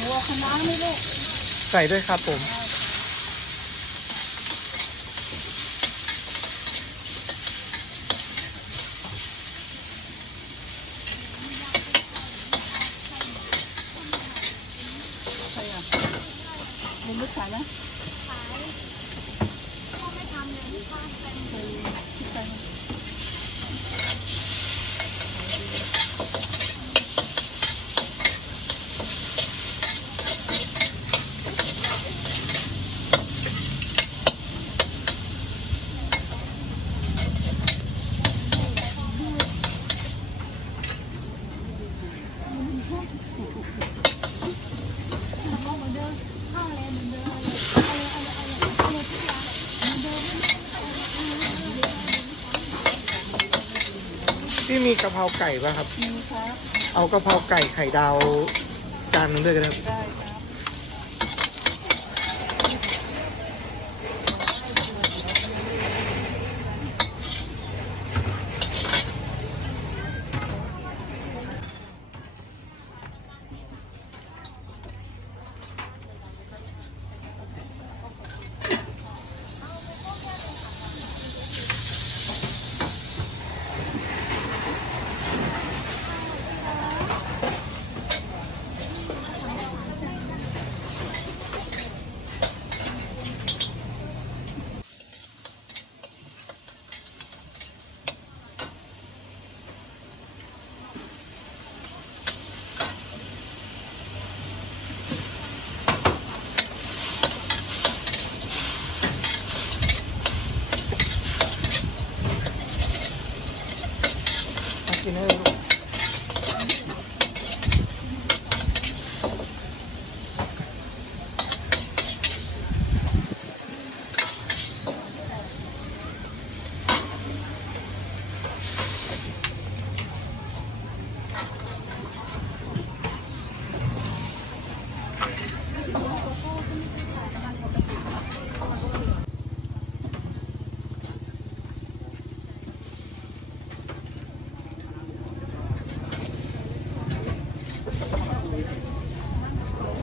นูเอาคะน้าไม่ลูกใส่ด้วยครับผมใช่อ่ะมึงไม่ขายนะขายพ่อไม่ทำเลยไม่ทำเป็นที่เป็นพี่มีกะเพราไก่ป่ะครับมีครับเอากะเพราไก่ไข่ดาวจานนึงด้วยกันครับได้ครับกินให้ลูก